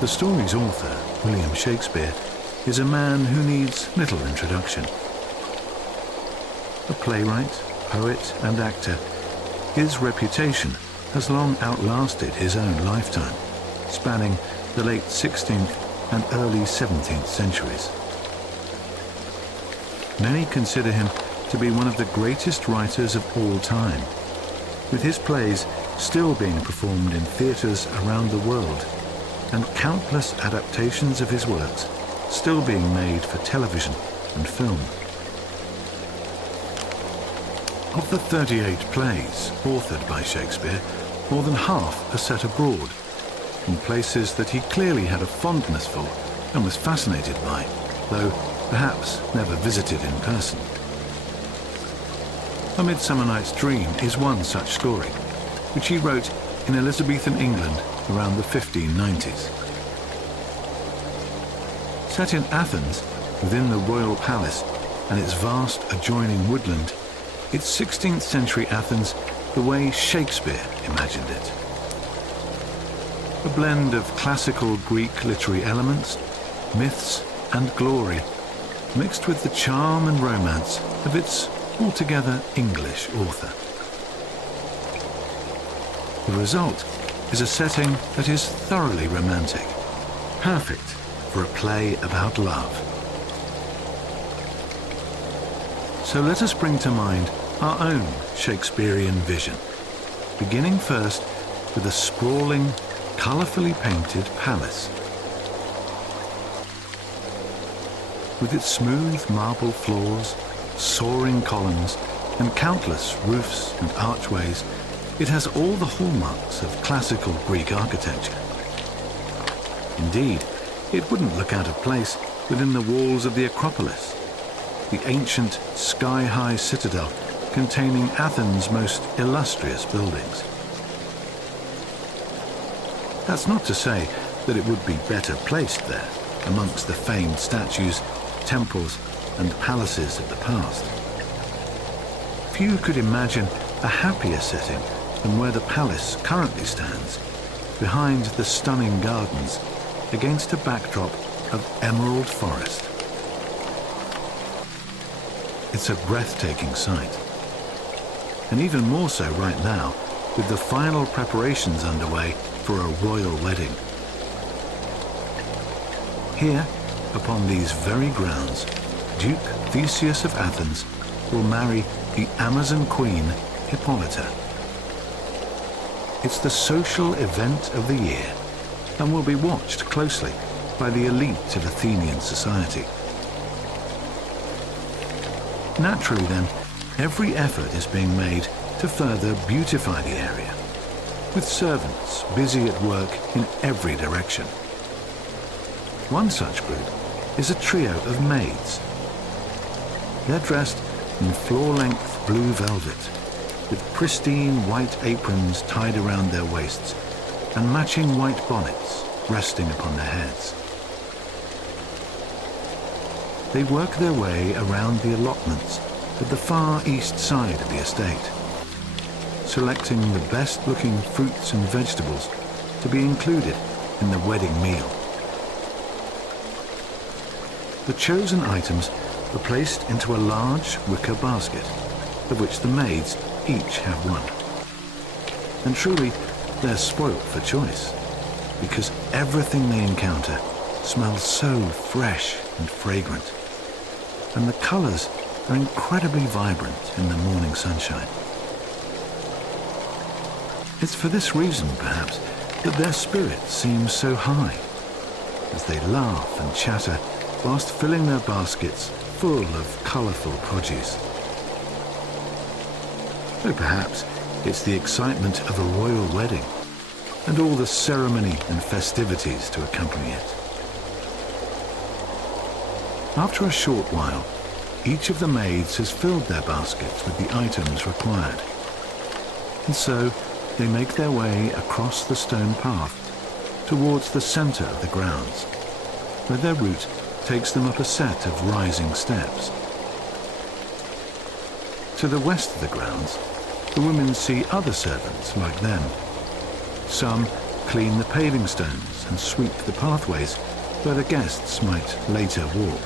The story's author, William Shakespeare, is a man who needs little introduction. A playwright, poet and actor, his reputation has long outlasted his own lifetime, spanning the late 16th and early 17th centuries. Many consider him to be one of the greatest writers of all time, with his plays still being performed in theatres around the world, and countless adaptations of his works still being made for television and film. Of the 38 plays authored by Shakespeare, more than half are set abroad, in places that he clearly had a fondness for and was fascinated by, though perhaps never visited in person. A Midsummer Night's Dream is one such story, which he wrote in Elizabethan England around the 1590s. Set in Athens, within the royal palace and its vast adjoining woodland, it's 16th century Athens the way Shakespeare imagined it. A blend of classical Greek literary elements, myths and glory, mixed with the charm and romance of its altogether English author. The result is a setting that is thoroughly romantic, perfect for a play about love. So let us bring to mind our own Shakespearean vision, beginning first with a sprawling, colourfully painted palace. With its smooth marble floors, soaring columns, and countless roofs and archways, it has all the hallmarks of classical Greek architecture. Indeed, it wouldn't look out of place within the walls of the Acropolis, the ancient sky-high citadel containing Athens' most illustrious buildings. That's not to say that it would be better placed there, amongst the famed statues, temples, and palaces of the past. Few could imagine a happier setting than where the palace currently stands, behind the stunning gardens, against a backdrop of emerald forest. It's a breathtaking sight, and even more so right now, with the final preparations underway for a royal wedding. Here, upon these very grounds, Duke Theseus of Athens will marry the Amazon queen, Hippolyta. It's the social event of the year, and will be watched closely by the elite of Athenian society. Naturally then, every effort is being made to further beautify the area, with servants busy at work in every direction. One such group is a trio of maids. They're dressed in floor-length blue velvet, with pristine white aprons tied around their waists and matching white bonnets resting upon their heads. They work their way around the allotments at the far east side of the estate, selecting the best-looking fruits and vegetables to be included in the wedding meal. The chosen items are placed into a large wicker basket, of which the maids each have one. And truly, they're spoilt for choice, because everything they encounter smells so fresh and fragrant, and the colours are incredibly vibrant in the morning sunshine. It's for this reason, perhaps, that their spirits seem so high, as they laugh and chatter whilst filling their baskets full of colourful produce. Though perhaps it's the excitement of a royal wedding and all the ceremony and festivities to accompany it. After a short while, each of the maids has filled their baskets with the items required, and so they make their way across the stone path towards the centre of the grounds, where their route takes them up a set of rising steps. To the west of the grounds, the women see other servants like them. Some clean the paving stones lawns and sweep the pathways where the guests might later walk.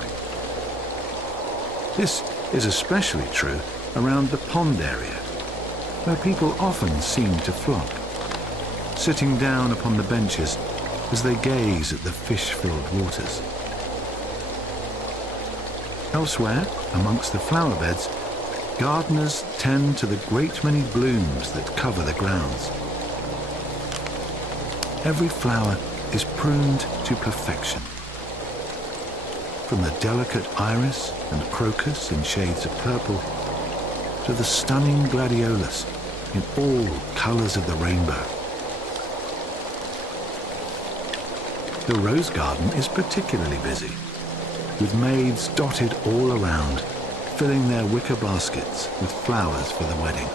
This is especially true around the pond area, where people often seem to flock, sitting down upon the benches as they gaze at the fish-filled waters. Elsewhere, amongst the flower beds, gardeners tend to the great many blooms that cover the grounds. Every flower is pruned to perfection. From the delicate iris and crocus in shades of purple to the stunning gladiolus in all colours of the rainbow. The rose garden is particularly busy, with maids dotted all around, filling their wicker baskets with flowers for the wedding.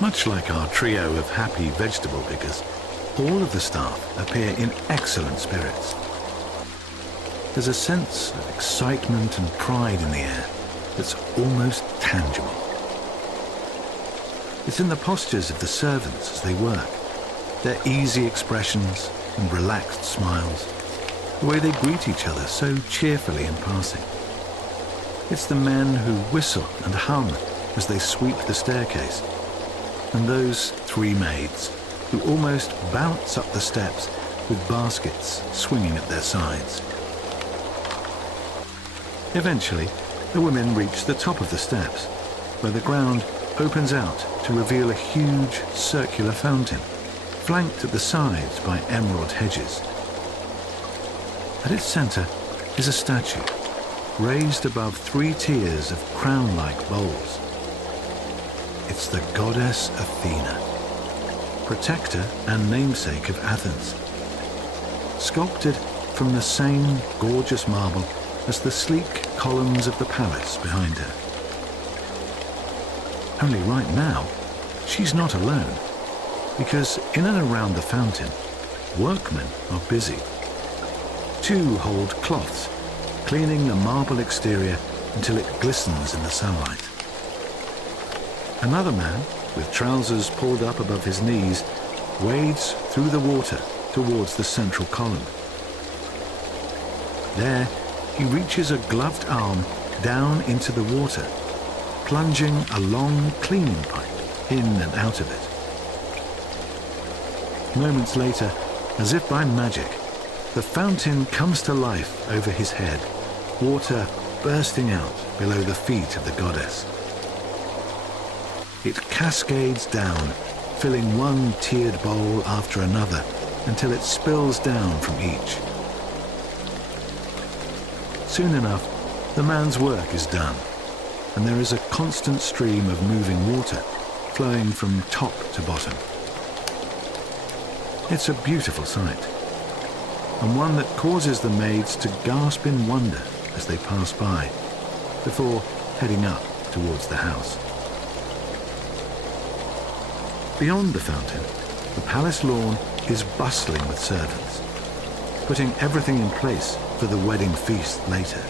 Much like our trio of happy vegetable pickers, all of the staff appear in excellent spirits. There's a sense of excitement and pride in the air that's almost tangible. It's in the postures of the servants as they work, their easy expressions and relaxed smiles, the way they greet each other so cheerfully in passing. It's the men who whistle and hum as they sweep the staircase, and those three maids who almost bounce up the steps with baskets swinging at their sides. Eventually, the women reach the top of the steps, where the ground opens out to reveal a huge circular fountain, flanked at the sides by emerald hedges. At its centre is a statue, raised above 3 tiers of crown-like bowls. It's the goddess Athena, protector and namesake of Athens, sculpted from the same gorgeous marble as the sleek columns of the palace behind her. Only right now, she's not alone, because in and around the fountain, workmen are busy. 2 hold cloths, cleaning the marble exterior until it glistens in the sunlight. Another man, with trousers pulled up above his knees, wades through the water towards the central column. There, he reaches a gloved arm down into the water, plunging a long cleaning pipe in and out of it. Moments later, as if by magic, the fountain comes to life over his head, water bursting out below the feet of the goddess. It cascades down, filling one tiered bowl after another until it spills down from each. Soon enough, the man's work is done, and there is a constant stream of moving water flowing from top to bottom. It's a beautiful sight, and one that causes the maids to gasp in wonder as they pass by, before heading up towards the house. Beyond the fountain, the palace lawn is bustling with servants, putting everything in place for the wedding feast later.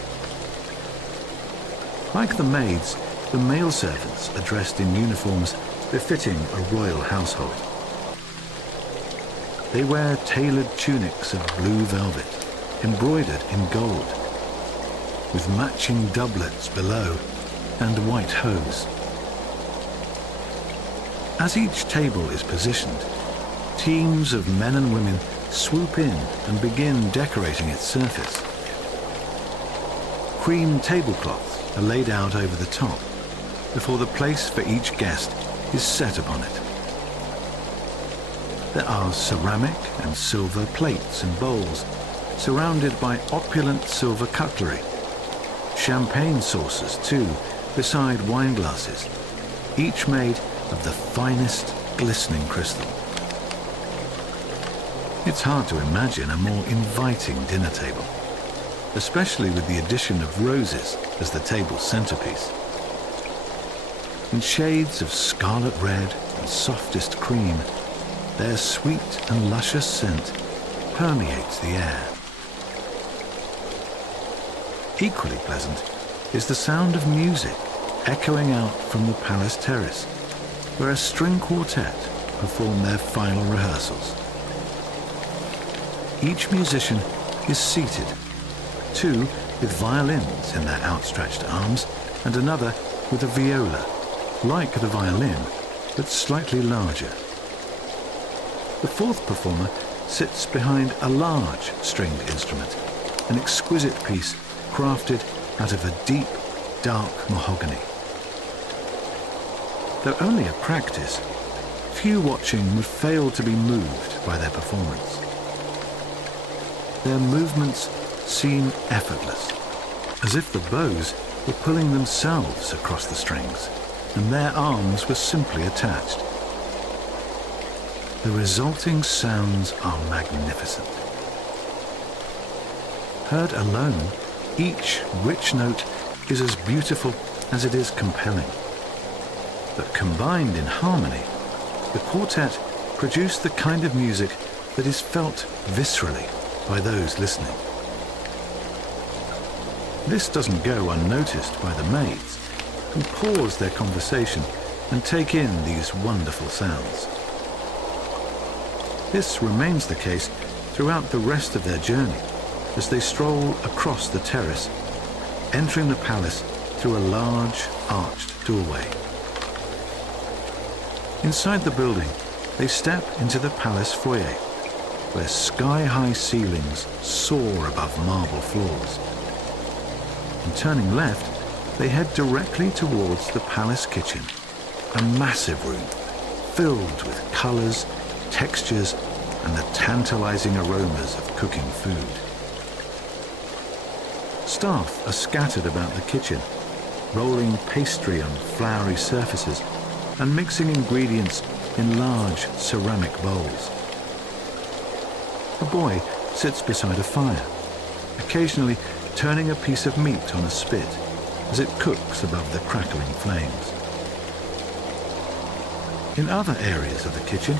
Like the maids, the male servants are dressed in uniforms befitting a royal household. They wear tailored tunics of blue velvet, embroidered in gold, with matching doublets below and white hose. As each table is positioned, teams of men and women swoop in and begin decorating its surface. Cream tablecloths are laid out over the top before the place for each guest is set upon it. There are ceramic and silver plates and bowls surrounded by opulent silver cutlery. Champagne saucers too, beside wine glasses, each made of the finest glistening crystal. It's hard to imagine a more inviting dinner table, especially with the addition of roses as the table's centerpiece. In shades of scarlet red and softest cream, their sweet and luscious scent permeates the air. Equally pleasant is the sound of music echoing out from the palace terrace, where a string quartet perform their final rehearsals. Each musician is seated, two with violins in their outstretched arms, and another with a viola, like the violin, but slightly larger. The fourth performer sits behind a large stringed instrument, an exquisite piece crafted out of a deep, dark mahogany. Though only a practice, few watching would fail to be moved by their performance. Their movements seem effortless, as if the bows were pulling themselves across the strings, and their arms were simply attached. The resulting sounds are magnificent. Heard alone, each rich note is as beautiful as it is compelling. But combined in harmony, the quartet produce the kind of music that is felt viscerally by those listening. This doesn't go unnoticed by the maids, who pause their conversation and take in these wonderful sounds. This remains the case throughout the rest of their journey as they stroll across the terrace, entering the palace through a large arched doorway. Inside the building, they step into the palace foyer, where sky-high ceilings soar above marble floors. And turning left, they head directly towards the palace kitchen, a massive room filled with colors, textures, and the tantalizing aromas of cooking food. Staff are scattered about the kitchen, rolling pastry on floury surfaces and mixing ingredients in large ceramic bowls. A boy sits beside a fire, occasionally turning a piece of meat on a spit as it cooks above the crackling flames. In other areas of the kitchen,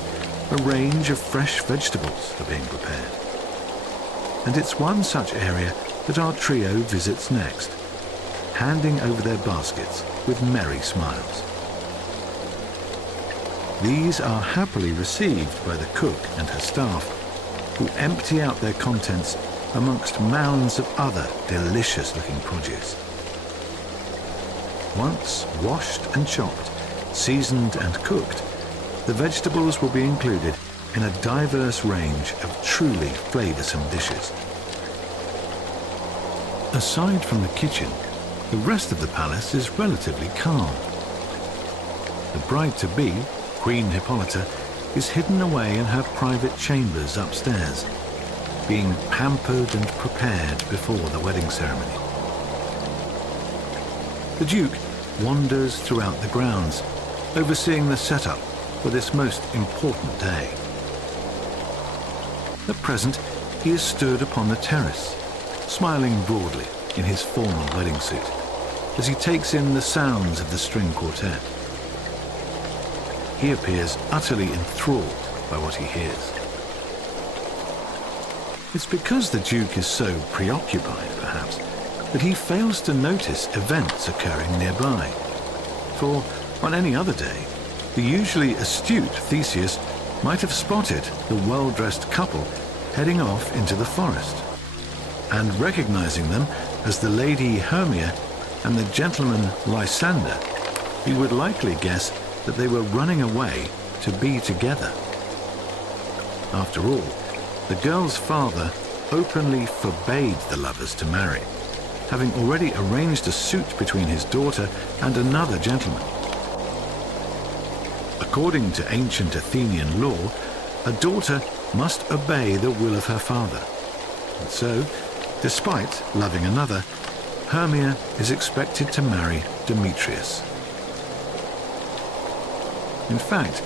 a range of fresh vegetables are being prepared. And it's one such area that our trio visits next, handing over their baskets with merry smiles. These are happily received by the cook and her staff, who empty out their contents amongst mounds of other delicious-looking produce. Once washed and chopped, seasoned and cooked, the vegetables will be included in a diverse range of truly flavoursome dishes. Aside from the kitchen, the rest of the palace is relatively calm. The bride-to-be, Queen Hippolyta, is hidden away in her private chambers upstairs, being pampered and prepared before the wedding ceremony. The Duke wanders throughout the grounds, overseeing the setup for this most important day. At present, he is stood upon the terrace, smiling broadly in his formal wedding suit, as he takes in the sounds of the string quartet. He appears utterly enthralled by what he hears. It's because the Duke is so preoccupied, perhaps, that he fails to notice events occurring nearby. For, on any other day, the usually astute Theseus might have spotted the well-dressed couple heading off into the forest, and recognizing them as the Lady Hermia and the gentleman Lysander, he would likely guess that they were running away to be together. After all, the girl's father openly forbade the lovers to marry, having already arranged a suit between his daughter and another gentleman. According to ancient Athenian law, a daughter must obey the will of her father. And so, despite loving another, Hermia is expected to marry Demetrius. In fact,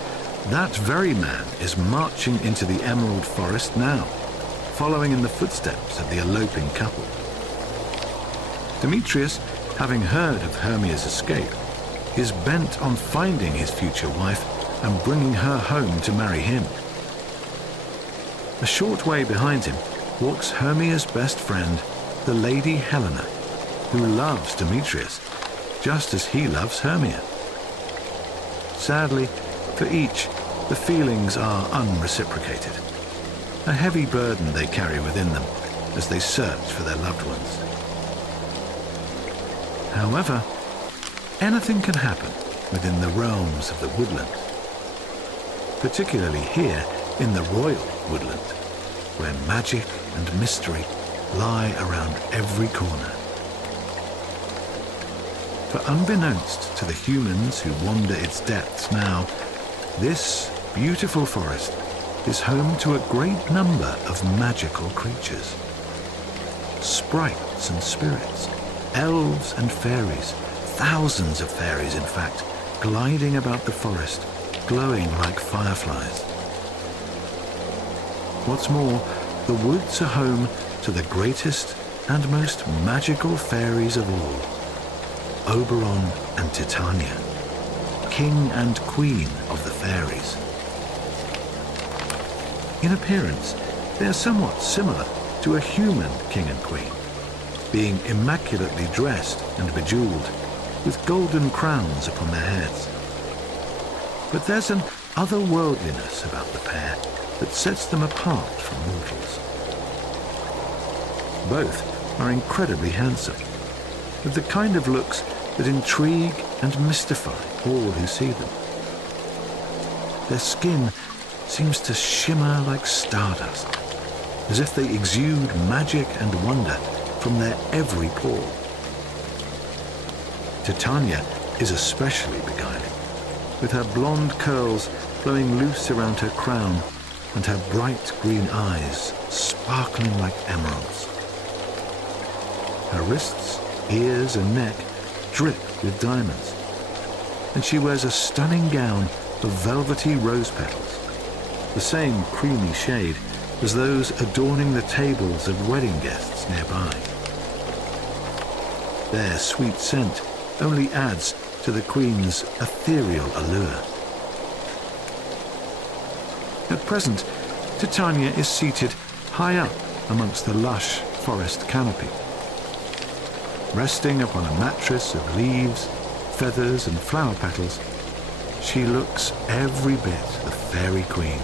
that very man is marching into the Emerald Forest now, following in the footsteps of the eloping couple. Demetrius, having heard of Hermia's escape, is bent on finding his future wife and bringing her home to marry him. A short way behind him walks Hermia's best friend, the Lady Helena, who loves Demetrius, just as he loves Hermia. Sadly, for each, the feelings are unreciprocated. a heavy burden they carry within them as they search for their loved ones. However, anything can happen within the realms of the woodland, particularly here in the royal woodland, where magic and mystery lie around every corner. For unbeknownst to the humans who wander its depths now, this beautiful forest is home to a great number of magical creatures. Sprites and spirits, elves and fairies, thousands of fairies in fact, gliding about the forest, glowing like fireflies. What's more, the woods are home to the greatest and most magical fairies of all, Oberon and Titania, king and queen of the fairies. In appearance, they are somewhat similar to a human king and queen, being immaculately dressed and bejeweled, with golden crowns upon their heads. But there's an otherworldliness about the pair that sets them apart from mortals. Both are incredibly handsome, with the kind of looks that intrigue and mystify all who see them. Their skin seems to shimmer like stardust, as if they exude magic and wonder from their every pore. Titania is especially beguiling, with her blonde curls flowing loose around her crown and her bright green eyes sparkling like emeralds. Her wrists, ears and neck drip with diamonds, and she wears a stunning gown of velvety rose petals, the same creamy shade as those adorning the tables of wedding guests nearby. Their sweet scent only adds to the Queen's ethereal allure. At present, Titania is seated high up amongst the lush forest canopy. Resting upon a mattress of leaves, feathers and flower petals, she looks every bit the fairy queen.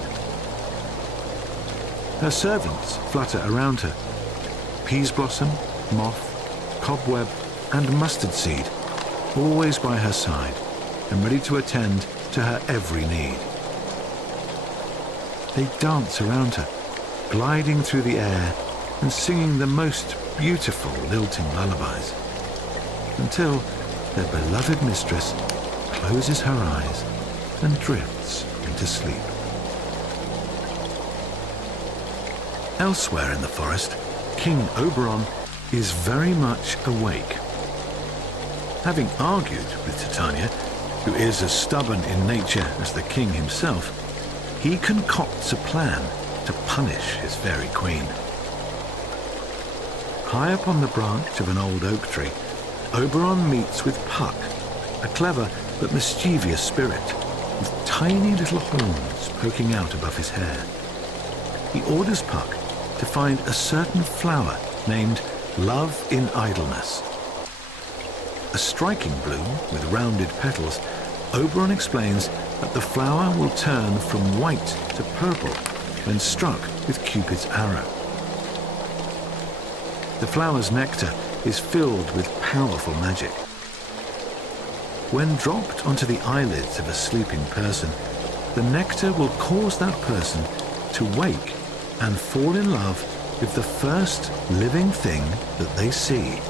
Her servants flutter around her, peas blossom, moth, cobweb and mustard seed, always by her side and ready to attend to her every need. They dance around her, gliding through the air and singing the most beautiful lilting lullabies, until their beloved mistress closes her eyes and drifts into sleep. Elsewhere in the forest, King Oberon is very much awake. Having argued with Titania, who is as stubborn in nature as the king himself, he concocts a plan to punish his fairy queen. High up on the branch of an old oak tree, Oberon meets with Puck, a clever but mischievous spirit with tiny little horns poking out above his hair. He orders Puck to find a certain flower named Love in Idleness. A striking bloom with rounded petals, Oberon explains that the flower will turn from white to purple when struck with Cupid's arrow. The flower's nectar is filled with powerful magic. When dropped onto the eyelids of a sleeping person, the nectar will cause that person to wake and fall in love with the first living thing that they see.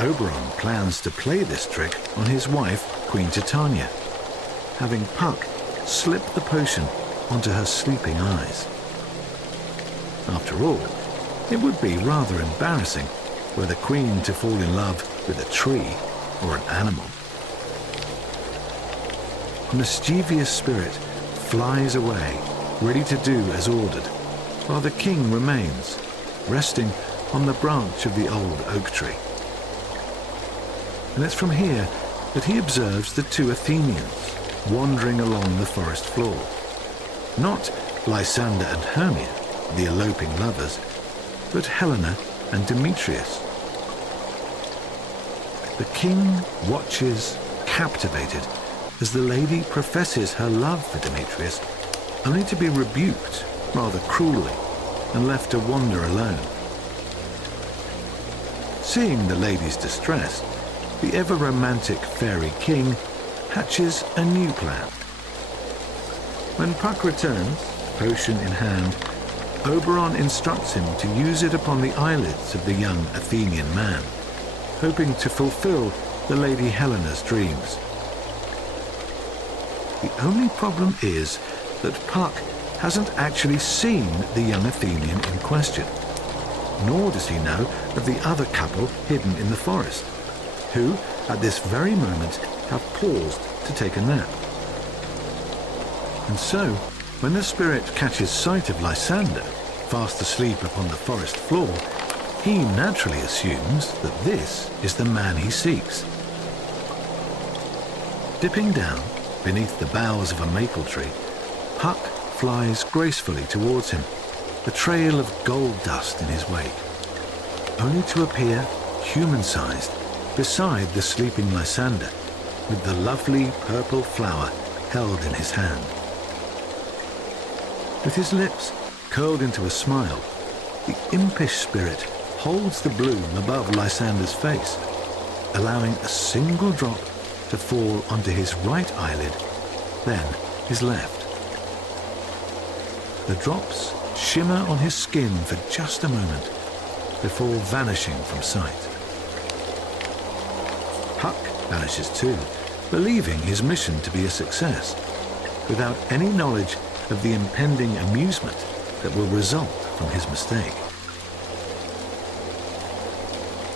Oberon plans to play this trick on his wife, Queen Titania, having Puck slip the potion onto her sleeping eyes. After all, it would be rather embarrassing were the Queen to fall in love with a tree or an animal. A mischievous spirit flies away, ready to do as ordered, while the king remains, resting on the branch of the old oak tree. And it's from here that he observes the two Athenians wandering along the forest floor. Not Lysander and Hermia, the eloping lovers, but Helena and Demetrius. The king watches, captivated, as the lady professes her love for Demetrius, only to be rebuked rather cruelly, and left to wander alone. Seeing the lady's distress, the ever-romantic fairy king hatches a new plan. When Puck returns, potion in hand, Oberon instructs him to use it upon the eyelids of the young Athenian man, hoping to fulfill the Lady Helena's dreams. The only problem is that Puck hasn't actually seen the young Athenian in question, nor does he know of the other couple hidden in the forest, who, at this very moment, have paused to take a nap. And so, when the spirit catches sight of Lysander, fast asleep upon the forest floor, he naturally assumes that this is the man he seeks. Dipping down beneath the boughs of a maple tree, Puck flies gracefully towards him, a trail of gold dust in his wake, only to appear human-sized beside the sleeping Lysander, with the lovely purple flower held in his hand. With his lips curled into a smile, the impish spirit holds the bloom above Lysander's face, allowing a single drop to fall onto his right eyelid, then his left. The drops shimmer on his skin for just a moment before vanishing from sight. Puck vanishes too, believing his mission to be a success, without any knowledge of the impending amusement that will result from his mistake.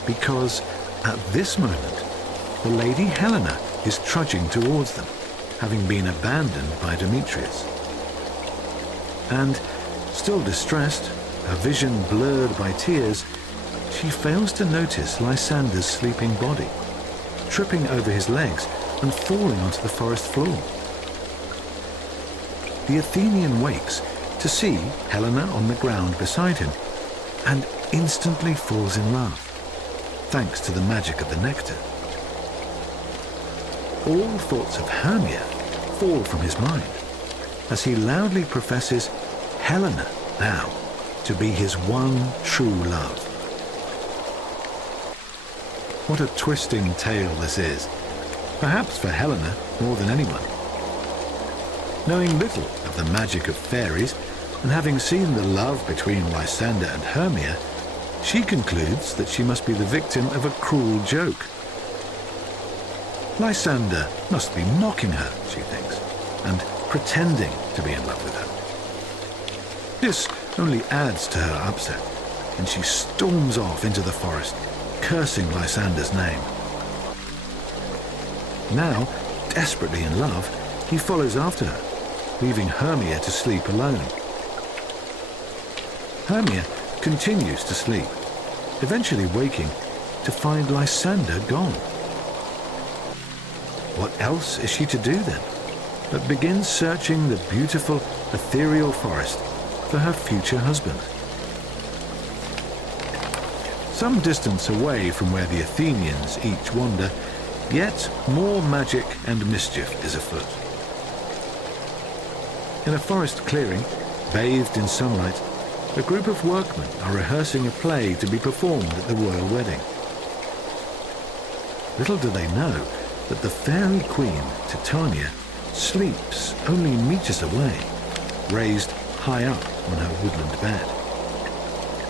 Because at this moment, the Lady Helena is trudging towards them, having been abandoned by Demetrius. And, still distressed, her vision blurred by tears, she fails to notice Lysander's sleeping body, tripping over his legs and falling onto the forest floor. The Athenian wakes to see Helena on the ground beside him and instantly falls in love, thanks to the magic of the nectar. All thoughts of Hermia fall from his mind as he loudly professes Helena now to be his one true love. What a twisting tale this is, perhaps for Helena more than anyone. Knowing little of the magic of fairies, and having seen the love between Lysander and Hermia, she concludes that she must be the victim of a cruel joke. Lysander must be mocking her, she thinks, and pretending to be in love with her. This only adds to her upset, and she storms off into the forest, cursing Lysander's name. Now, desperately in love, he follows after her, leaving Hermia to sleep alone. Hermia continues to sleep, eventually waking to find Lysander gone. What else is she to do then, but begin searching the beautiful, ethereal forest for her future husband? Some distance away from where the Athenians each wander, yet more magic and mischief is afoot. In a forest clearing, bathed in sunlight, a group of workmen are rehearsing a play to be performed at the royal wedding. Little do they know that the fairy queen, Titania, sleeps only meters away, raised high up on her woodland bed.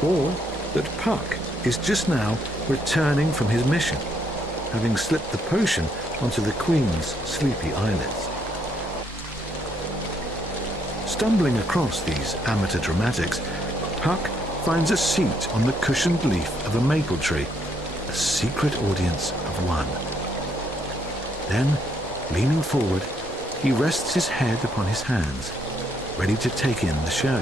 Or that Puck is just now returning from his mission, having slipped the potion onto the queen's sleepy eyelids. Stumbling across these amateur dramatics, Puck finds a seat on the cushioned leaf of a maple tree, a secret audience of one. Then, leaning forward, he rests his head upon his hands, ready to take in the show.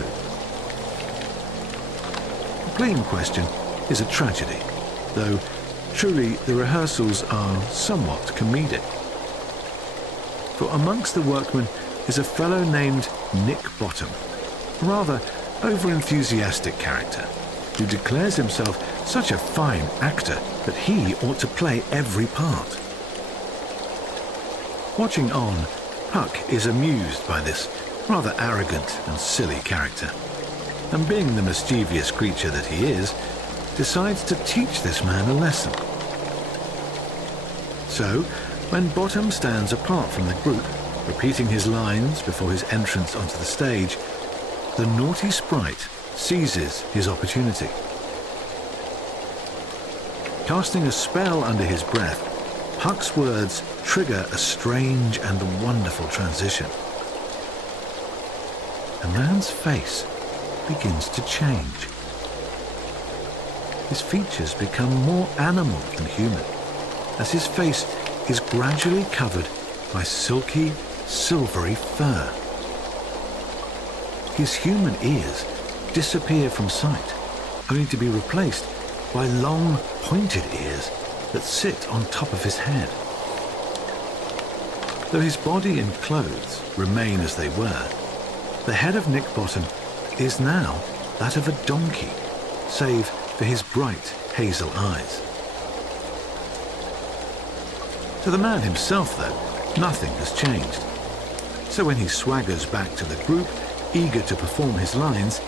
The play in question is a tragedy, though truly the rehearsals are somewhat comedic. For amongst the workmen is a fellow named Nick Bottom, a rather over-enthusiastic character who declares himself such a fine actor that he ought to play every part. Watching on, Puck is amused by this rather arrogant and silly character, and being the mischievous creature that he is, decides to teach this man a lesson. So, when Bottom stands apart from the group, repeating his lines before his entrance onto the stage, the naughty sprite seizes his opportunity. Casting a spell under his breath, Puck's words trigger a strange and wonderful transition. The man's face begins to change. His features become more animal than human, as his face is gradually covered by silky, silvery fur. His human ears disappear from sight, only to be replaced by long, pointed ears that sit on top of his head. Though his body and clothes remain as they were, the head of Nick Bottom is now that of a donkey, save for his bright hazel eyes. To the man himself, though, nothing has changed. So when he swaggers back to the group, eager to perform his lines,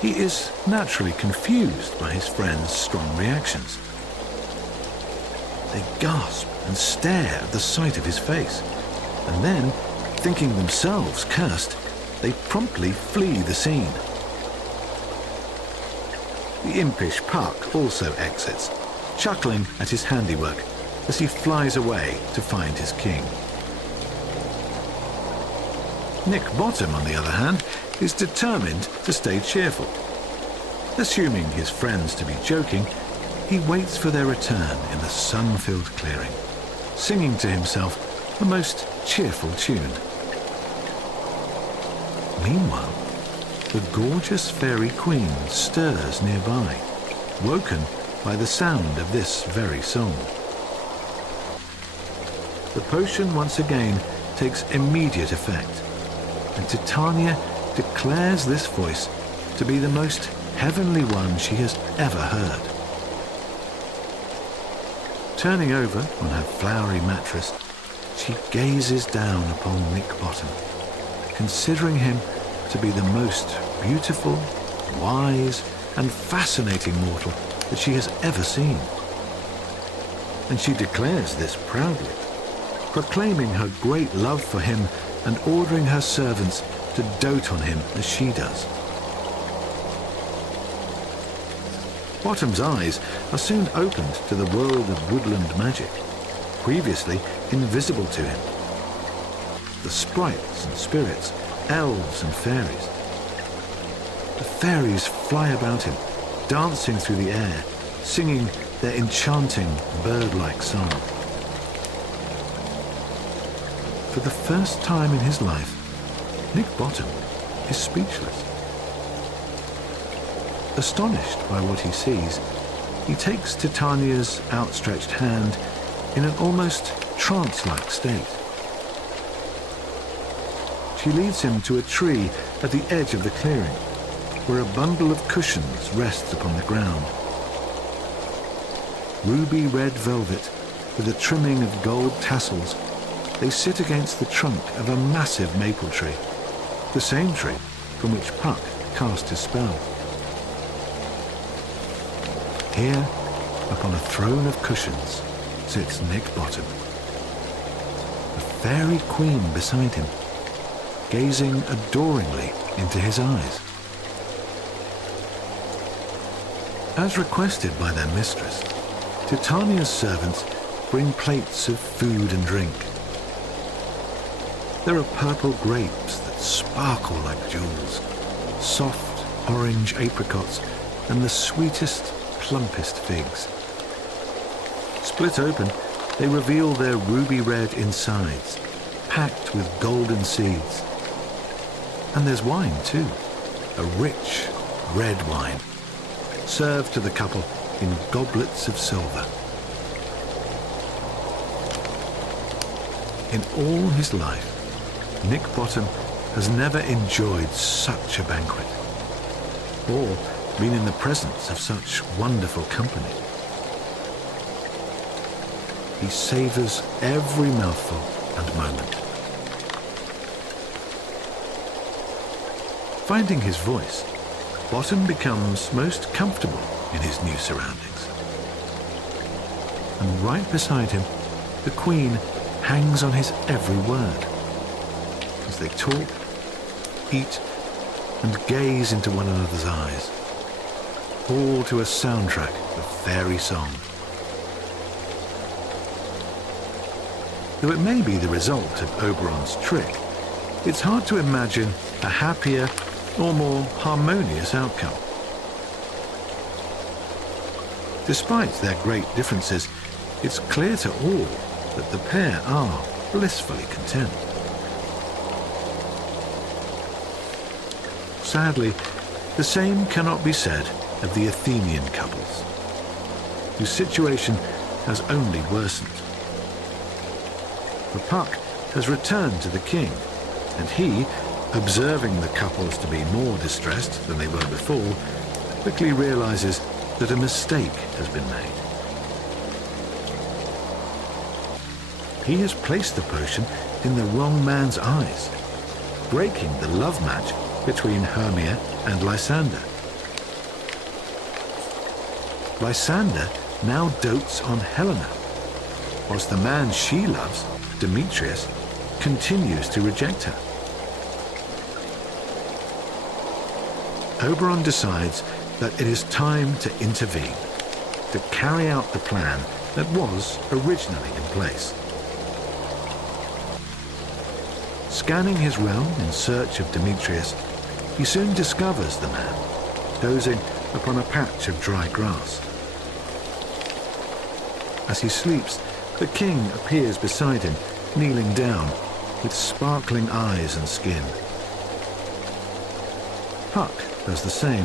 he is naturally confused by his friends' strong reactions. They gasp and stare at the sight of his face, and then, thinking themselves cursed, they promptly flee the scene. The impish Puck also exits, chuckling at his handiwork as he flies away to find his king. Nick Bottom, on the other hand, is determined to stay cheerful. Assuming his friends to be joking, he waits for their return in the sun-filled clearing, singing to himself a most cheerful tune. Meanwhile, the gorgeous fairy queen stirs nearby, woken by the sound of this very song. The potion once again takes immediate effect, and Titania declares this voice to be the most heavenly one she has ever heard. Turning over on her flowery mattress, she gazes down upon Nick Bottom, considering him to be the most beautiful, wise, and fascinating mortal that she has ever seen. And she declares this proudly, proclaiming her great love for him and ordering her servants to dote on him as she does. Bottom's eyes are soon opened to the world of woodland magic, previously invisible to him. The sprites and spirits, elves and fairies. The fairies fly about him, dancing through the air, singing their enchanting bird-like song. For the first time in his life, Nick Bottom is speechless. Astonished by what he sees, he takes Titania's outstretched hand in an almost trance-like state. She leads him to a tree at the edge of the clearing, where a bundle of cushions rests upon the ground. Ruby red velvet with a trimming of gold tassels, they sit against the trunk of a massive maple tree, the same tree from which Puck cast his spell. Here, upon a throne of cushions, sits Nick Bottom, the fairy queen beside him, gazing adoringly into his eyes. As requested by their mistress, Titania's servants bring plates of food and drink. There are purple grapes that sparkle like jewels, soft orange apricots, and the sweetest, plumpest figs. Split open, they reveal their ruby red insides, packed with golden seeds. And there's wine too, a rich red wine, served to the couple in goblets of silver. In all his life, Nick Bottom has never enjoyed such a banquet, or been in the presence of such wonderful company. He savours every mouthful and moment. Finding his voice, Bottom becomes most comfortable in his new surroundings. And right beside him, the Queen hangs on his every word as they talk, eat, and gaze into one another's eyes, all to a soundtrack of fairy song. Though it may be the result of Oberon's trick, it's hard to imagine a happier or more harmonious outcome. Despite their great differences, it's clear to all that the pair are blissfully content. Sadly, the same cannot be said of the Athenian couples, whose situation has only worsened. For Puck has returned to the king, and he, observing the couples to be more distressed than they were before, quickly realizes that a mistake has been made. He has placed the potion in the wrong man's eyes, breaking the love match between Hermia and Lysander. Lysander now dotes on Helena, whilst the man she loves, Demetrius, continues to reject her. Oberon decides that it is time to intervene, to carry out the plan that was originally in place. Scanning his realm in search of Demetrius, he soon discovers the man, dozing upon a patch of dry grass. As he sleeps, the king appears beside him, kneeling down, with sparkling eyes and skin. Puck does the same,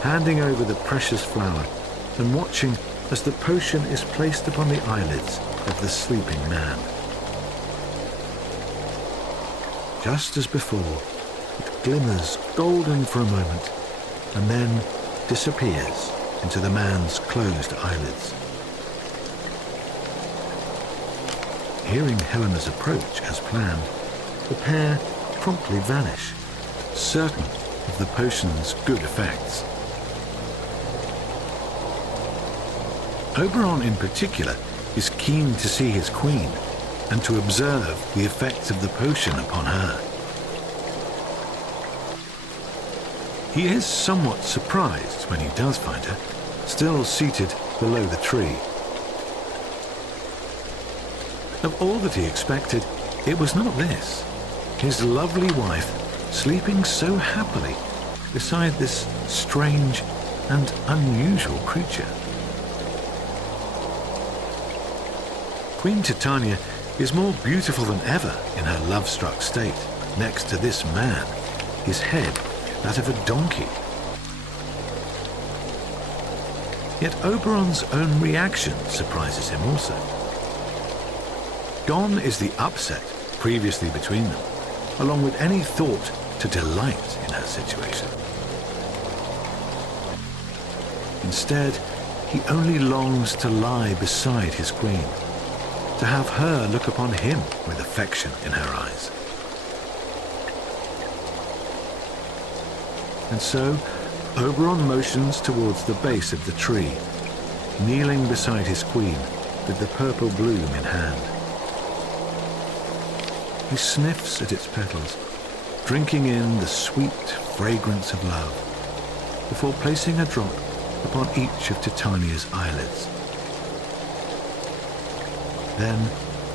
handing over the precious flower and watching as the potion is placed upon the eyelids of the sleeping man. Just as before, it glimmers golden for a moment and then disappears into the man's closed eyelids. Hearing Helena's approach as planned, the pair promptly vanish, certain of the potion's good effects. Oberon in particular is keen to see his queen and to observe the effects of the potion upon her. He is somewhat surprised when he does find her, still seated below the tree. Of all that he expected, it was not this. His lovely wife sleeping so happily beside this strange and unusual creature. Queen Titania is more beautiful than ever in her love-struck state, next to this man, his head that of a donkey. Yet Oberon's own reaction surprises him also. Gone is the upset previously between them, along with any thought to delight in her situation. Instead, he only longs to lie beside his queen, to have her look upon him with affection in her eyes. And so, Oberon motions towards the base of the tree, kneeling beside his queen with the purple bloom in hand. He sniffs at its petals, drinking in the sweet fragrance of love, before placing a drop upon each of Titania's eyelids. Then,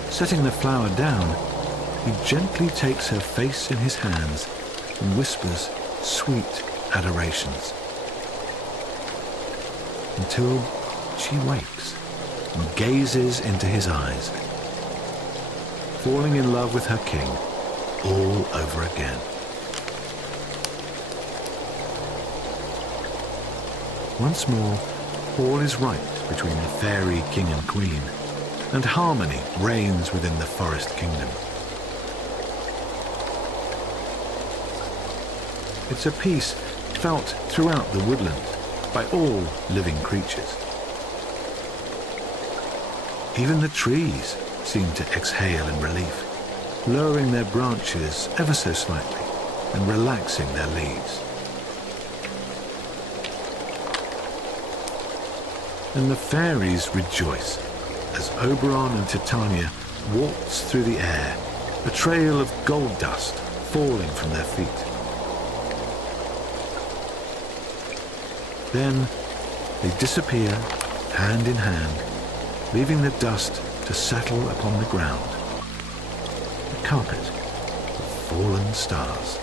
setting the flower down, he gently takes her face in his hands and whispers sweet adorations, until she wakes and gazes into his eyes, falling in love with her king all over again. Once more, all is right between the fairy king and queen, and harmony reigns within the forest kingdom. It's a peace felt throughout the woodland by all living creatures. Even the trees seem to exhale in relief, lowering their branches ever so slightly and relaxing their leaves. and the fairies rejoice as Oberon and Titania waltz through the air, a trail of gold dust falling from their feet. Then they disappear hand in hand, leaving the dust to settle upon the ground, a carpet of fallen stars.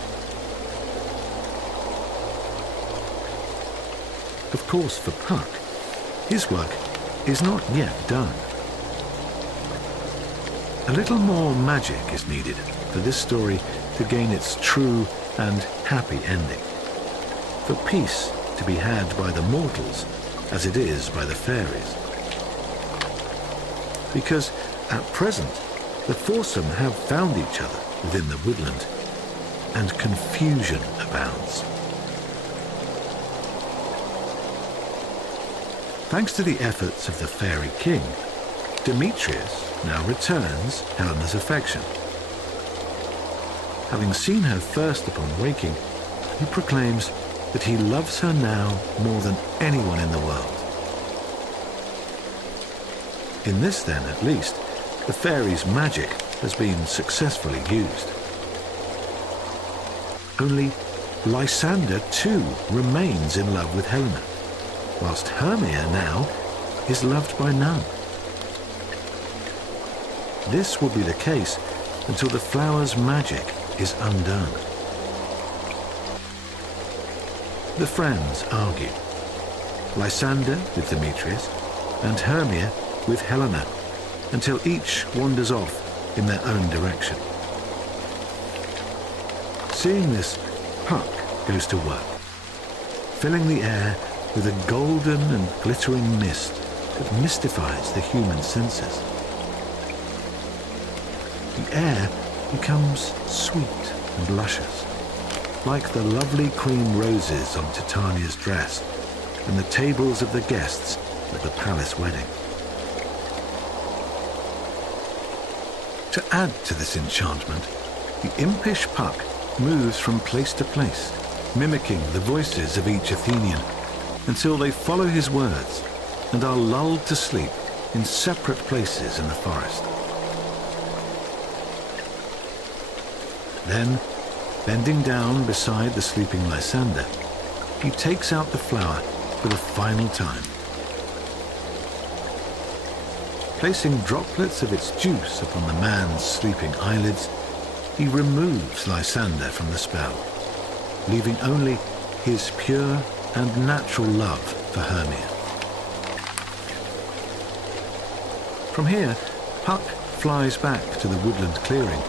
Of course, for Puck, his work is not yet done. A little more magic is needed for this story to gain its true and happy ending, for peace to be had by the mortals as it is by the fairies. Because at present, the foursome have found each other within the woodland, and confusion abounds. Thanks to the efforts of the fairy king, Demetrius now returns Helena's affection. Having seen her first upon waking, he proclaims that he loves her now more than anyone in the world. In this, then, at least, the fairy's magic has been successfully used. Only Lysander, too, remains in love with Helena, whilst Hermia now is loved by none. This will be the case until the flower's magic is undone. The friends argue, Lysander with Demetrius and Hermia with Helena, until each wanders off in their own direction. Seeing this, Puck goes to work, filling the air with a golden and glittering mist that mystifies the human senses. The air becomes sweet and luscious, like the lovely cream roses on Titania's dress and the tables of the guests at the palace wedding. To add to this enchantment, the impish Puck moves from place to place, mimicking the voices of each Athenian, until they follow his words and are lulled to sleep in separate places in the forest. Then, bending down beside the sleeping Lysander, he takes out the flower for the final time. Placing droplets of its juice upon the man's sleeping eyelids, he removes Lysander from the spell, leaving only his pure and natural love for Hermia. From here, Puck flies back to the woodland clearing,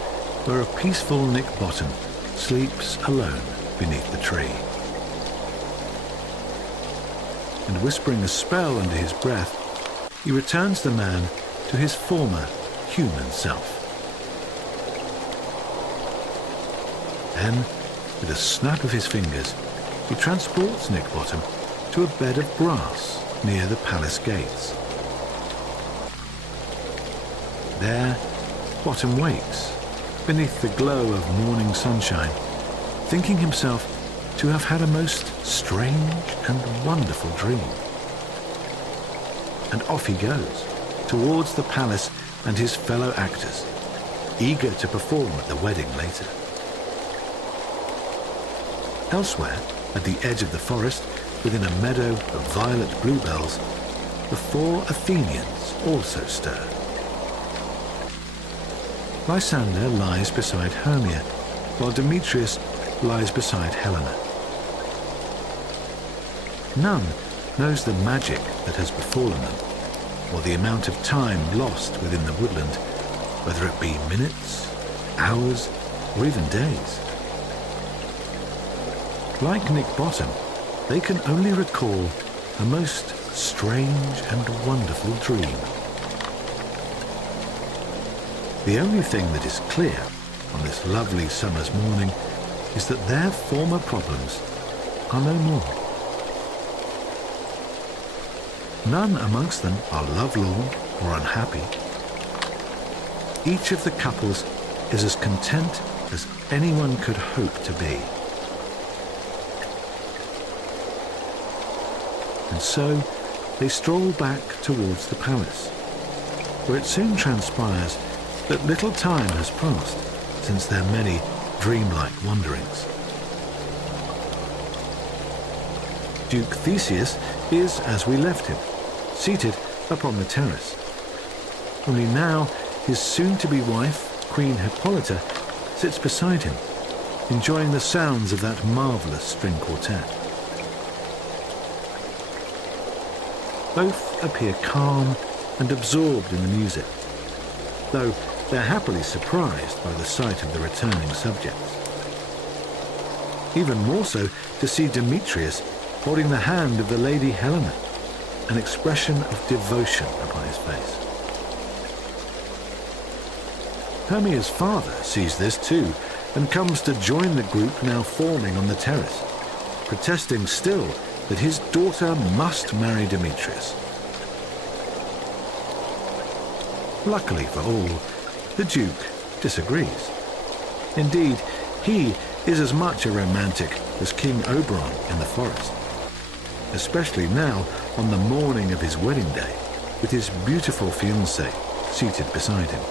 where a peaceful Nick Bottom sleeps alone beneath the tree. And whispering a spell under his breath, he returns the man to his former human self. Then, with a snap of his fingers, he transports Nick Bottom to a bed of grass near the palace gates. There, Bottom wakes, beneath the glow of morning sunshine, thinking himself to have had a most strange and wonderful dream. And off he goes, towards the palace and his fellow actors, eager to perform at the wedding later. Elsewhere, at the edge of the forest, within a meadow of violet bluebells, the four Athenians also stir. Lysander lies beside Hermia, while Demetrius lies beside Helena. None knows the magic that has befallen them, or the amount of time lost within the woodland, whether it be minutes, hours, or even days. Like Nick Bottom, they can only recall a most strange and wonderful dream. The only thing that is clear on this lovely summer's morning is that their former problems are no more. None amongst them are lovelorn or unhappy. Each of the couples is as content as anyone could hope to be. And so, they stroll back towards the palace, where it soon transpires that little time has passed since their many dreamlike wanderings. Duke Theseus is as we left him, seated upon the terrace. Only now his soon-to-be wife, Queen Hippolyta, sits beside him, enjoying the sounds of that marvellous string quartet. Both appear calm and absorbed in the music, though they're happily surprised by the sight of the returning subjects. Even more so to see Demetrius holding the hand of the Lady Helena, an expression of devotion upon his face. Hermia's father sees this too, and comes to join the group now forming on the terrace, protesting still that his daughter must marry Demetrius. Luckily for all, the Duke disagrees. Indeed, he is as much a romantic as King Oberon in the forest, especially now on the morning of his wedding day, with his beautiful fiancée seated beside him.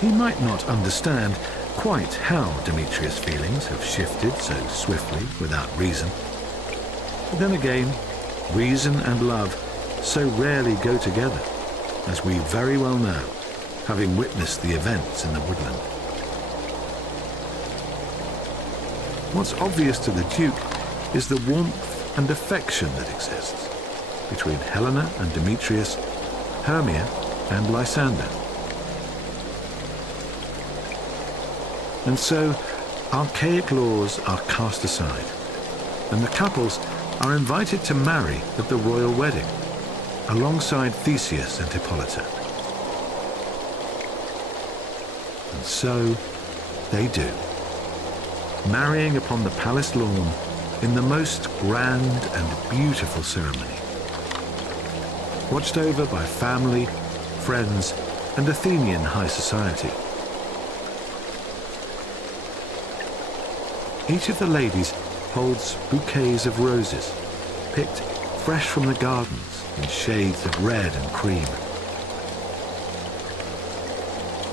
He might not understand quite how Demetrius' feelings have shifted so swiftly without reason. But then again, reason and love so rarely go together, as we very well know, having witnessed the events in the woodland. What's obvious to the Duke is the warmth and affection that exists between Helena and Demetrius, Hermia and Lysander. And so, archaic laws are cast aside, and the couples are invited to marry at the royal wedding, alongside Theseus and Hippolyta. And so they do, marrying upon the palace lawn in the most grand and beautiful ceremony, watched over by family, friends, and Athenian high society. Each of the ladies holds bouquets of roses, picked fresh from the gardens in shades of red and cream.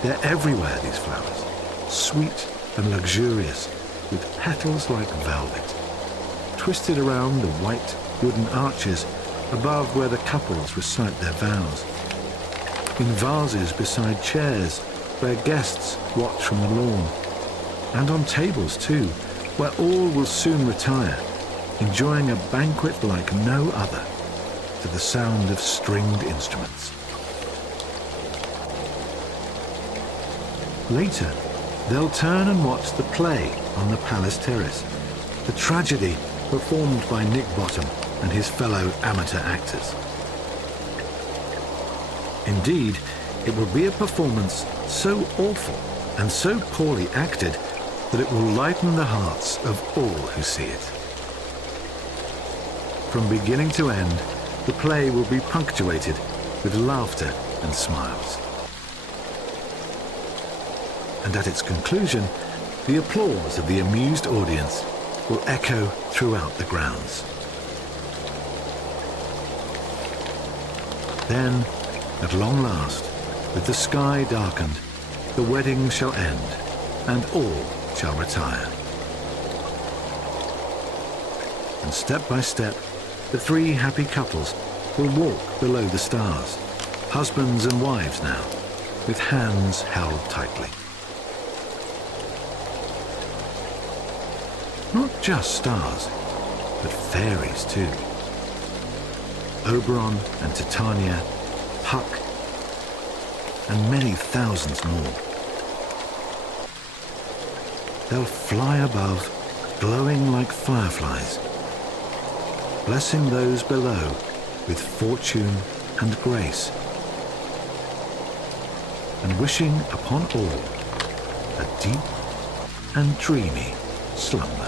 They're everywhere, these flowers, sweet and luxurious, with petals like velvet, twisted around the white wooden arches above where the couples recite their vows, in vases beside chairs where guests watch from the lawn, and on tables too, where all will soon retire, enjoying a banquet like no other, to the sound of stringed instruments. Later, they'll turn and watch the play on the palace terrace, the tragedy performed by Nick Bottom and his fellow amateur actors. Indeed, it will be a performance so awful and so poorly acted that it will lighten the hearts of all who see it. From beginning to end, the play will be punctuated with laughter and smiles. And at its conclusion, the applause of the amused audience will echo throughout the grounds. Then, at long last, with the sky darkened, the wedding shall end, and all shall retire. And step by step, the three happy couples will walk below the stars, husbands and wives now, with hands held tightly. Not just stars, but fairies too. Oberon and Titania, Puck, and many thousands more. They'll fly above, glowing like fireflies, blessing those below with fortune and grace, and wishing upon all a deep and dreamy slumber.